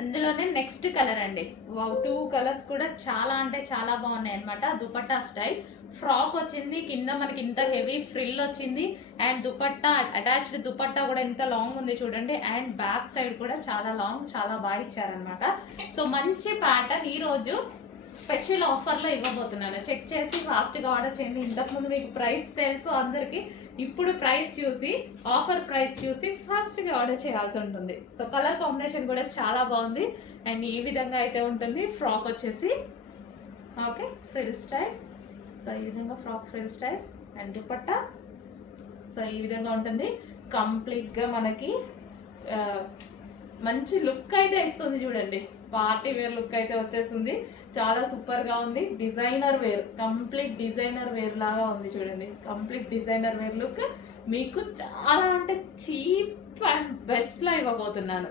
అందులోనే next colour అండి. Wow, 2 colours కూడా చాలా అంటే చాలా బాగున్నాయి అనమాట. దుపట్టా స్టైల్ ఫ్రాక్ వచ్చింది, కింద మనకి ఇంత హెవీ ఫ్రిల్ వచ్చింది, అండ్ దుపట్టా అటాచ్డ్ దుపట్టా కూడా ఎంత లాంగ్ ఉంది చూడండి, అండ్ బ్యాక్ సైడ్ కూడా చాలా లాంగ్, చాలా బాగా ఇచ్చారనమాట. సో మంచి ప్యాటర్న్ ఈ రోజు స్పెషల్ ఆఫర్లో ఇవ్వబోతున్నాను. చెక్ చేసి ఫాస్ట్గా ఆర్డర్ చేయండి. ఇంతకుముందు మీకు ప్రైస్ తెలుసు అందరికి, ఇప్పుడు ప్రైస్ చూసి ఆఫర్ ప్రైస్ చూసి ఫాస్ట్గా ఆర్డర్ చేయాల్సి ఉంటుంది. సో కలర్ కాంబినేషన్ కూడా చాలా బాగుంది, అండ్ ఈ విధంగా అయితే ఉంటుంది. ఫ్రాక్ వచ్చేసి ఓకే ఫ్రిల్ స్టైల్. సో ఈ విధంగా frock frill style and dupatta so ఈ విధంగా ఉంటుంది. కంప్లీట్గా మనకి మంచి లుక్ అయితే ఇస్తుంది చూడండి. పార్టీ వేర్ లుక్ అయితే వచ్చేస్తుంది. చాలా సూపర్ గా ఉంది. Designer wear, complete designer wear లాగా ఉంది చూడండి. కంప్లీట్ డిజైనర్ వేర్ లుక్ మీకు చాలా అంటే చీప్ అండ్ బెస్ట్ లా ఇవ్వబోతున్నాను.